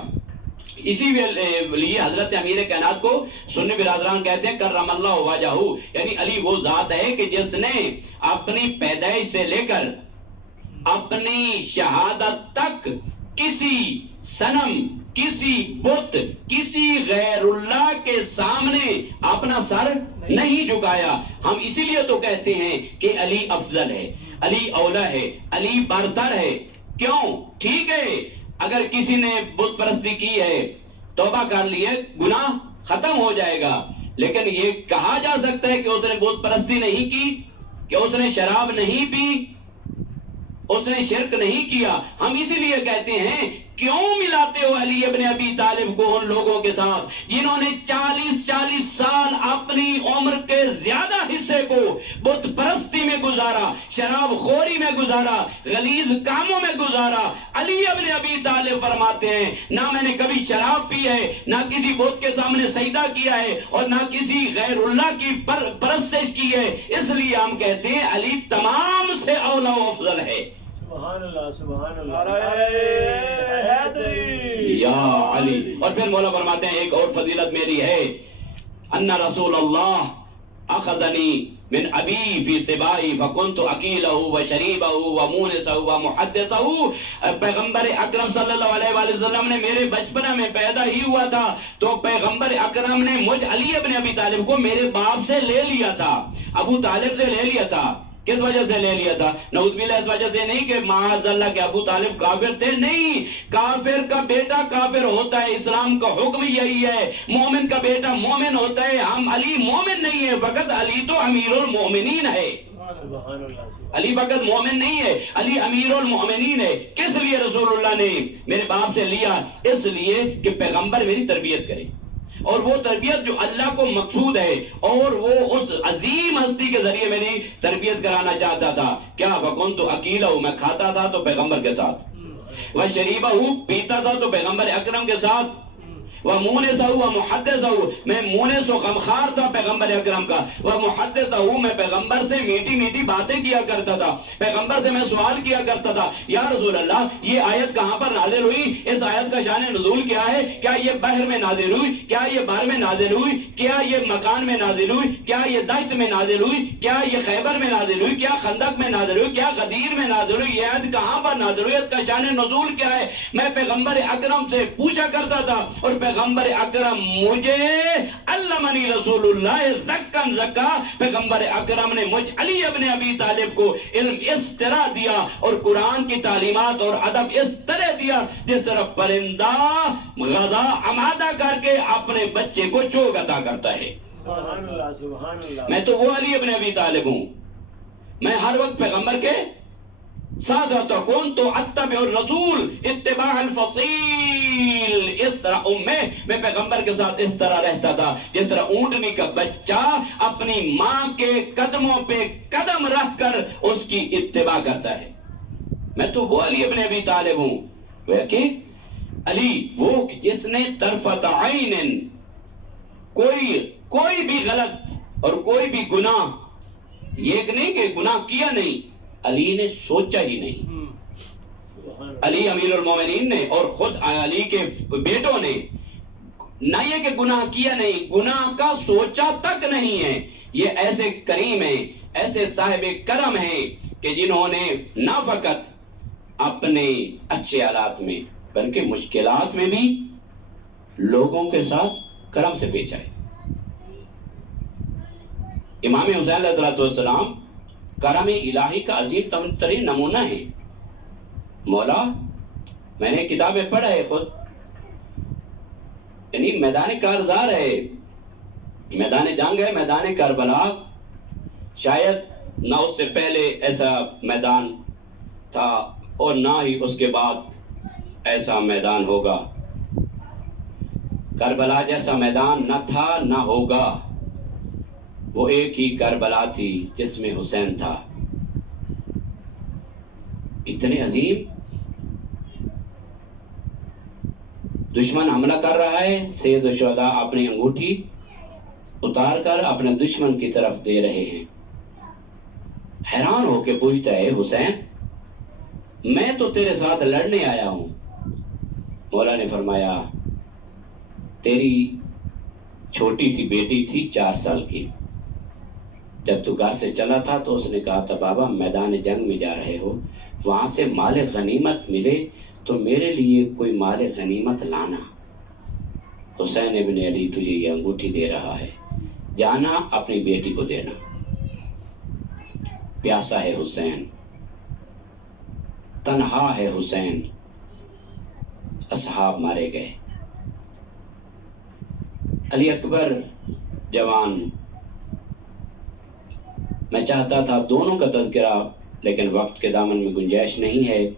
اسی لیے حضرت امیر کائنات کو سنی برادران کہتے ہیں کرم اللہ وجہہ، یعنی علی وہ ذات ہے کہ جس نے اپنی پیدائش سے لے کر اپنی شہادت تک کسی صنم، کسی بت، کسی غیر اللہ کے سامنے اپنا سر نہیں جھکایا. ہم اسی لیے تو کہتے ہیں کہ علی افضل ہے، علی اولا ہے، علی برتر ہے. کیوں؟ ٹھیک ہے اگر کسی نے بت پرستی کی ہے توبہ کر لی ہے، گناہ ختم ہو جائے گا، لیکن یہ کہا جا سکتا ہے کہ اس نے بت پرستی نہیں کی، کہ اس نے شراب نہیں پی، اس نے شرک نہیں کیا. ہم اسی لیے کہتے ہیں کیوں ملاتے ہو علی ابن ابی طالب کو ان لوگوں کے ساتھ جنہوں نے 40 سال اپنی عمر کے زیادہ حصے کو بت پرستی میں گزارا، شراب خوری میں گزارا، غلیظ کاموں میں گزارا؟ علی ابن ابی طالب فرماتے ہیں نہ میں نے کبھی شراب پی ہے، نہ کسی بت کے سامنے سجدہ کیا ہے، اور نہ کسی غیر اللہ کی پرستش کی ہے، اس لیے ہم کہتے ہیں علی تمام سے اولا و افضل ہے۔ سبحان اللہ سبحان اللہ حیدری یا علی۔ اور پھر مولا فرماتے ہیں ایک اور فضیلت میری ہے، ان رسول اللہ اخذنی من ابی فی سبائی فکنت اکیلہ و شریبہ و مونسہ و محدثہ۔ پیغمبر اکرم صلی اللہ علیہ وآلہ وسلم نے میرے بچپنا میں پیدا ہی ہوا تھا تو پیغمبر اکرم نے مجھ علی ابن ابی طالب کو میرے باپ سے لے لیا تھا، ابو طالب سے لے لیا تھا۔ کس وجہ سے لے لیا تھا؟ نعوذ باللہ اس وجہ سے نہیں کہ معاذ اللہ کے ابو طالب کافر تھے، نہیں، کافر کا بیٹا کافر ہوتا ہے، اسلام کا حکم یہی ہے، مومن کا بیٹا مومن ہوتا ہے۔ ہم علی مومن نہیں ہے، فقط علی تو امیر المومنین ہے، سبحان اللہ علی فقط مومن نہیں ہے، علی امیر المومنین ہے۔ کس لیے رسول اللہ نے میرے باپ سے لیا؟ اس لیے کہ پیغمبر میری تربیت کرے، اور وہ تربیت جو اللہ کو مقصود ہے، اور وہ اس عظیم ہستی کے ذریعے میری تربیت کرانا چاہتا تھا۔ کیا فکنت اکیلہ، میں کھاتا تھا تو پیغمبر کے ساتھ، وہ شریبہ پیتا تھا تو پیغمبر اکرم کے ساتھ، وہ مونسہ و محدثہ، میں مونس و غمخوار تھا پیغمبر اکرم کا، وہ محدثہ، میں پیغمبر سے میٹھی میٹھی باتیں کیا کرتا تھا، پیغمبر سے میں سوال کیا کرتا تھا، یا رسول اللہ یہ آیت کہاں پر نازل ہوئی؟ اس آیت کا شان نزول کیا ہے؟ کیا یہ بحر میں نازل ہوئی؟ کیا یہ بار میں نازل ہوئی؟ کیا یہ مکان میں نازل ہوئی؟ کیا یہ دشت میں نازل ہوئی؟ کیا یہ خیبر میں نازل ہوئی؟ کیا خندق میں نازل ہوئی؟ کیا غدیر میں نازل ہوئی؟ یہ آیت کہاں پر نازل ہوئی؟ اس کا شان نزول کیا ہے؟ میں پیغمبر اکرم سے پوچھا کرتا تھا، اور پیغمبر اکرم مجھے علمنی رسول اللہ زکن زکا، پیغمبر اکرم نے مجھ علی ابن ابی طالب کو علم اس طرح دیا اور قرآن کی تعلیمات اور ادب اس طرح دیا جس طرح پرندہ غذا آمادہ کر کے اپنے بچے کو چوگ عطا کرتا ہے۔ سبحان اللہ سبحان اللہ۔ میں تو وہ علی ابن ابی طالب ہوں، میں ہر وقت پیغمبر کے ساتھ رہتا ہوں۔ کون تو اتبع الرسول اتباع الفصیل، اس طرح میں پیغمبر کے ساتھ اس طرح رہتا تھا جس طرح اونٹنی کا بچہ اپنی ماں کے قدموں پہ قدم رکھ کر اس کی اتباع کرتا ہے۔ میں تو وہ علی ابن ابی طالب ہوں، وہ کہ علی وہ جس نے طرفت عین کوئی بھی غلط اور کوئی بھی گناہ، یہ نہیں کہ گناہ کیا نہیں، علی نے سوچا ہی نہیں۔ علی امیر المومنین نے اور خود علی کے بیٹوں نے نہ یہ کہ گناہ کیا نہیں، گناہ کا سوچا تک نہیں ہے۔ یہ ایسے کریم ہیں، ایسے صاحب کرم ہیں کہ جنہوں نے نہ فقط اپنے اچھے حالات میں بلکہ مشکلات میں بھی لوگوں کے ساتھ کرم سے پیش آئے۔ امام حسین علیہ السلام کرم الہی کا عظیم ترین نمونہ ہے۔ مولا، میں نے کتابیں پڑھا ہے خود، یعنی میدان کارزار ہے، میدان جنگ ہے، میدان کربلا، شاید نہ اس سے پہلے ایسا میدان تھا اور نہ ہی اس کے بعد ایسا میدان ہوگا۔ کربلا جیسا میدان نہ تھا نہ ہوگا، وہ ایک ہی کربلا تھی جس میں حسین تھا۔ اتنے عظیم، دشمن حملہ کر رہا ہے، سید الشہداء اپنی انگوٹھی اتار کر اپنے دشمن کی طرف دے رہے ہیں۔ حیران ہو کے پوچھتا ہے حسین میں تو تیرے ساتھ لڑنے آیا ہوں۔ مولا نے فرمایا تیری چھوٹی سی بیٹی تھی 4 سال کی، جب تو گھر سے چلا تھا تو اس نے کہا تھا بابا میدان جنگ میں جا رہے ہو، وہاں سے مال غنیمت ملے تو میرے لیے کوئی مال غنیمت لانا۔ حسین ابن علی تجھے یہ انگوٹھی دے رہا ہے، جانا اپنی بیٹی کو دینا۔ پیاسا ہے حسین، تنہا ہے حسین، اصحاب مارے گئے۔ علی اکبر جوان، میں چاہتا تھا دونوں کا تذکرہ، لیکن وقت کے دامن میں گنجائش نہیں ہے،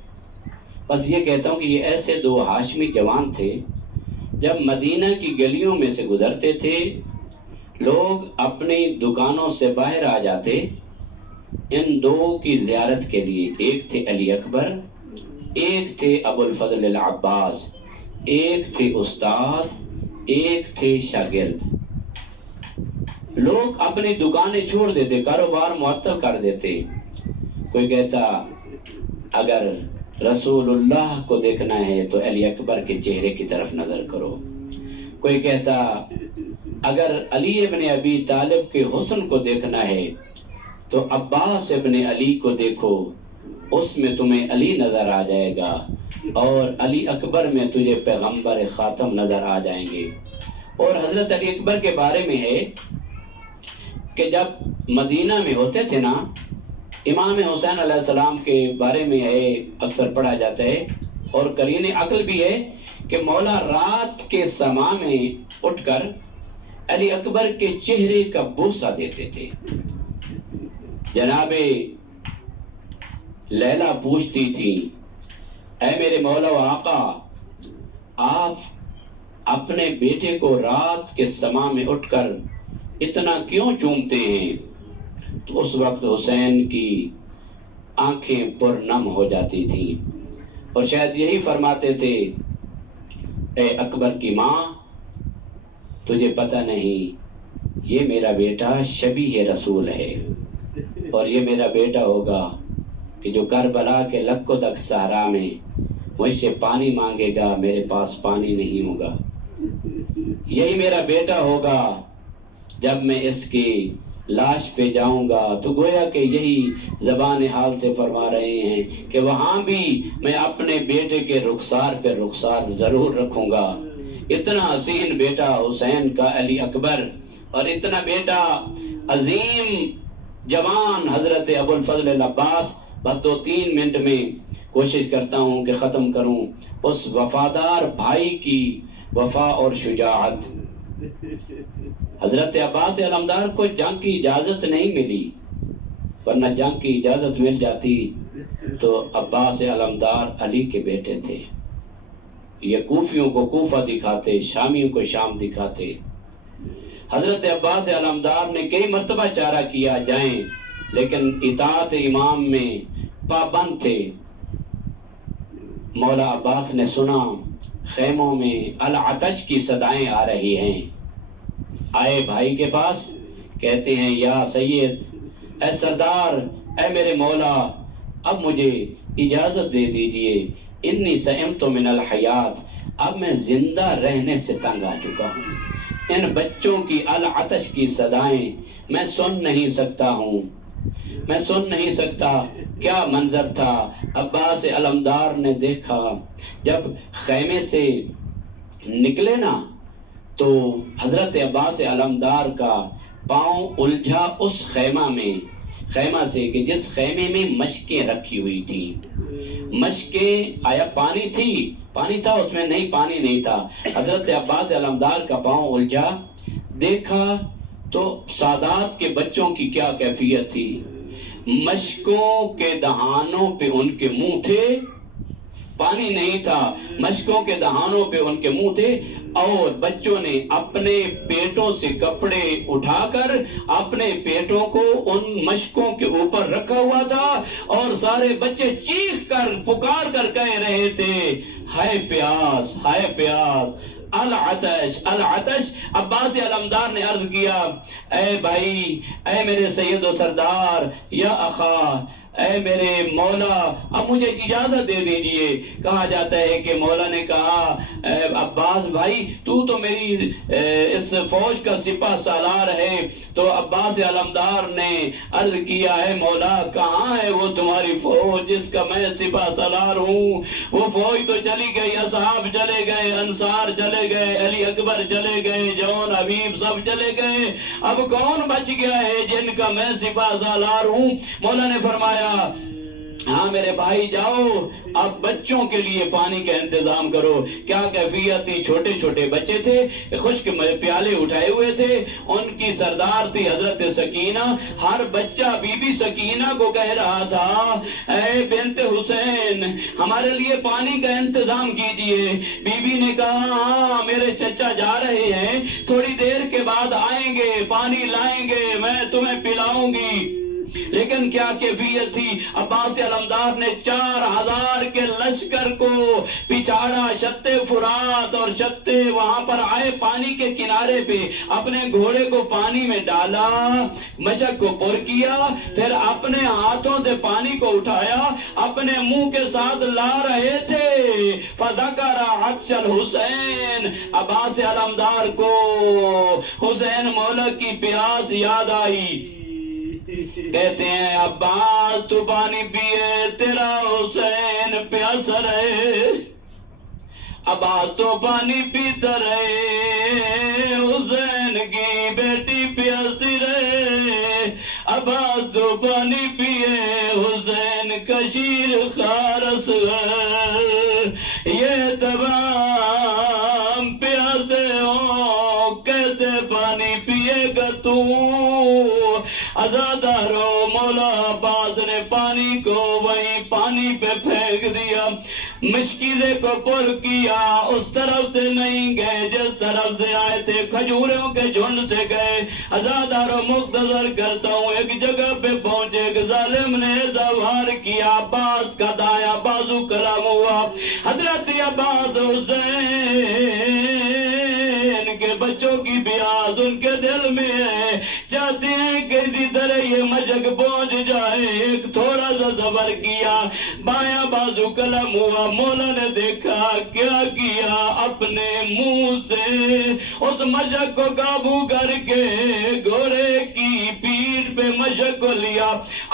بس یہ کہتا ہوں کہ یہ ایسے دو ہاشمی جوان تھے، جب مدینہ کی گلیوں میں سے گزرتے تھے لوگ اپنی دکانوں سے باہر آ جاتے ان دو کی زیارت کے لیے، ایک تھے علی اکبر، ایک تھے ابو الفضل العباس، ایک تھے استاد، ایک تھے شاگرد۔ لوگ اپنی دکانیں چھوڑ دیتے، کاروبار معطل کر دیتے۔ کوئی کہتا اگر رسول اللہ کو دیکھنا ہے تو علی اکبر کے چہرے کی طرف نظر کرو، کوئی کہتا اگر علی ابن ابی طالب کے حسن کو دیکھنا ہے تو عباس ابن علی کو دیکھو، اس میں تمہیں علی نظر آ جائے گا، اور علی اکبر میں تجھے پیغمبر خاتم نظر آ جائیں گے۔ اور حضرت علی اکبر کے بارے میں ہے کہ جب مدینہ میں ہوتے تھے نا، امام حسین علیہ السلام کے بارے میں ہے اکثر پڑھا جاتا ہے، اور قرین عقل بھی ہے کہ مولا رات کے سما میں اٹھ کر علی اکبر کے چہرے کا بوسہ دیتے تھے۔ جناب لیلا پوچھتی تھی اے میرے مولا و آقا، آپ اپنے بیٹے کو رات کے سما میں اٹھ کر اتنا کیوں چومتے ہیں؟ تو اس وقت حسین کی آنکھیں پرنم ہو جاتی تھیں اور شاید یہی فرماتے تھے اے اکبر کی ماں، تجھے پتہ نہیں یہ میرا بیٹا شبیہ رسول ہے، اور یہ میرا بیٹا ہوگا کہ جو کربلا کے لک و دک صحرا میں مجھ سے پانی مانگے گا، میرے پاس پانی نہیں ہوگا، یہی میرا بیٹا ہوگا جب میں اس کی لاش پہ جاؤں گا۔ تو گویا کہ یہی زبان حال سے فرما رہے ہیں کہ وہاں بھی میں اپنے بیٹے کے رخسار پہ رخسار ضرور رکھوں گا۔ اتنا حسین بیٹا حسین کا علی اکبر، اور اتنا بیٹا عظیم جوان حضرت ابو الفضل العباس۔ بس 2-3 منٹ میں کوشش کرتا ہوں کہ ختم کروں اس وفادار بھائی کی وفا اور شجاعت۔ حضرت عباس علمدار کو جنگ کی اجازت نہیں ملی، ورنہ جنگ کی اجازت مل جاتی تو عباس علمدار علی کے بیٹے تھے۔ یہ کوفیوں کو کوفہ دکھاتے، شامیوں کو شام دکھاتے۔ حضرت عباس علمدار نے کئی مرتبہ چارہ کیا جائیں، لیکن اطاعت امام میں پابند تھے۔ مولا عباس نے سنا خیموں میں العطش کی صدائیں آ رہی ہیں، آئے بھائی کے پاس، کہتے ہیں یا سید، اے سردار، اے میرے مولا، اب مجھے اجازت دے دیجئے، انی سئمت من الحیات، اب میں زندہ رہنے سے تنگ آ چکا ہوں، ان بچوں کی العطش کی صدائیں میں سن نہیں سکتا ہوں، میں سن نہیں سکتا۔ کیا منظر تھا! عباس علمدار نے دیکھا جب خیمے سے نکلے نا تو حضرت عباس علمدار کا پاؤں الجھا اس خیمہ سے کہ جس خیمے میں مشکیں رکھی ہوئی تھی۔ مشکیں آیا پانی تھا اس میں؟ نہیں، پانی نہیں تھا۔ حضرت عباس علمدار کا پاؤں الجھا، دیکھا تو سادات کے بچوں کی کیا کیفیت تھی، مشکوں کے دہانوں پہ ان کے منہ تھے، پانی نہیں تھا، مشکوں کے دہانوں پہ ان کے منہ تھے، اور بچوں نے اپنے پیٹوں سے کپڑے اٹھا کر اپنے پیٹوں کو ان مشکوں کے اوپر رکھا ہوا تھا، اور سارے بچے چیخ کر پکار کر کہہ رہے تھے ہائے پیاس، ہائے پیاس، العطش، العطش۔ عباس علمدار نے عرض کیا اے بھائی، اے میرے سید و سردار، یا اخا، اے میرے مولا، اب مجھے اجازت دے دیجئے۔ کہا جاتا ہے کہ مولا نے کہا عباس بھائی، تو میری اس فوج کا سپہ سالار ہے۔ تو عباس علمدار نے عرض کیا ہے مولا، کہاں ہے وہ تمہاری فوج جس کا میں سپہ سالار ہوں؟ وہ فوج تو چلی گئی، اصحاب چلے گئے، انصار چلے گئے، علی اکبر چلے گئے، جون حبیب سب چلے گئے، اب کون بچ گیا ہے جن کا میں سپہ سالار ہوں؟ مولا نے فرمایا ہاں میرے بھائی جاؤ اب بچوں کے لیے پانی کا انتظام کرو. کیا کیفیت تھی, چھوٹے چھوٹے بچے تھے, خشک پیالے اٹھائے ہوئے تھے, ان کی سردار تھی حضرت سکینہ. ہر بچہ بی بی سکینہ کو کہہ رہا تھا اے بنت حسین ہمارے لیے پانی کا انتظام کیجئے. بی بی نے کہا ہاں میرے چچا جا رہے ہیں, تھوڑی دیر کے بعد آئیں گے, پانی لائیں گے, میں تمہیں پلاؤں گی. لیکن کیا کیفیت تھی, عباس علمدار نے 4000 کے لشکر کو پچھاڑا شط فرات اور شط وہاں پر آئے پانی کے کنارے پہ, اپنے گھوڑے کو پانی میں ڈالا, مشک کو پر کیا, پھر اپنے ہاتھوں سے پانی کو اٹھایا, اپنے منہ کے ساتھ لا رہے تھے. فذکر عطش الحسین, عباس علمدار کو حسین مولا کی پیاس یاد آئی. کہتے ہیں عباس تو پانی پیے, تیرا حسین پیاسا رہے. عباس تو پانی پیتا رہے, حسین کی بیٹی پیاسی رہے. عباس تو پانی پیے, حسین کا شیر خارس ہے. یہ تمام پیاسے ہوں, کیسے پانی پیے گا تو؟ عزادارو مولا عباس نے پانی کو وہیں پانی پہ پھینک دیا, مشکیزے کو پر کیا. اس طرف سے نہیں گئے جس طرف سے آئے تھے, کھجوروں کے جھنڈ سے گئے. عزادارو مختصر کرتا ہوں, ایک جگہ پہ پہنچے, ایک ظالم نے زوار کیا, عباس کا دایاں بازو کلام ہوا. حضرت عباس حسین کے بچوں کی بیاس ان کے دل میں ہے, چاہتے ہیں کہ اسی طرح یہ مشک پہنچ جائے. ایک تھوڑا سا سفر کیا, بایاں بازو قلم ہوا. مولا نے دیکھا کیا کیا, اپنے منہ سے اس مشک کو قابو کر کے گھوڑے کی پیٹھ پہ مشک کو لیا,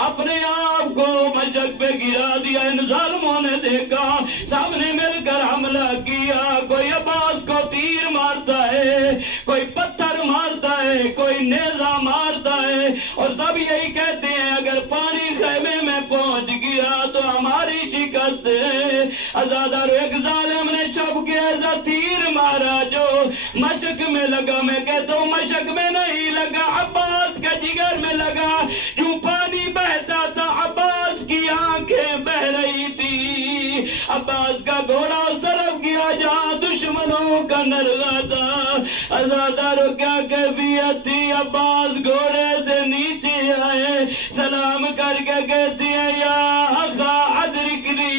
اپنے آپ کو مشک پہ گرا دیا. ان ظالموں نے دیکھا, سامنے مل کر حملہ کیا. کوئی عباس کو تیر مارتا ہے, کوئی پتھر مارتا ہے, کوئی نیزہ مارتا ہے, اور سب یہی کہتے ہیں اگر پانی خیمے میں پہنچ گیا تو ہماری شکست ہے. عزادار ایک ظالم نے چھپ کے ایسا تیر مارا جو مشک میں لگا. میں کہتا ہوں مشک میں نہیں لگا, عباس کا جگر میں لگا. جو پانی بہتا تھا, عباس کی آنکھیں بہ رہی تھی. عباس کا گھوڑا اس طرف گیا جہاں دشمنوں کا نرغہ تھا. عزادارو کیا کیفیت تھی, عباس گھوڑے سے نیچے آئے, سلام کر کے کہتے ہیں یا اخا ادرکنی,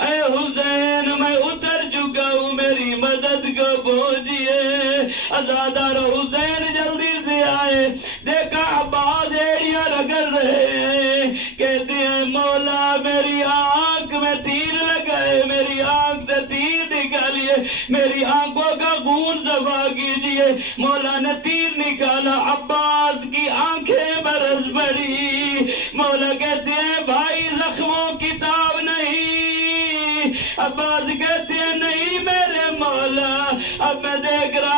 اے حسین میں اتر چکا ہوں, میری مدد کو پہنچیے. عزادارو حسین جلدی سے آئے, دیکھا عباس ایڑیاں رگڑ رہے ہیں. کہتے ہیں مولا میری آنکھ میں تیر لگائے, میری آنکھ سے تیر نکالیے, میری آنکھوں کا خون صفا کیجئے. مولا نے تیر نکالا, عباس کی آنکھیں برس پڑی. مولا کہتے ہیں بھائی زخموں کی تاب نہیں. عباس کہتے ہیں نہیں میرے مولا, اب میں دیکھ رہا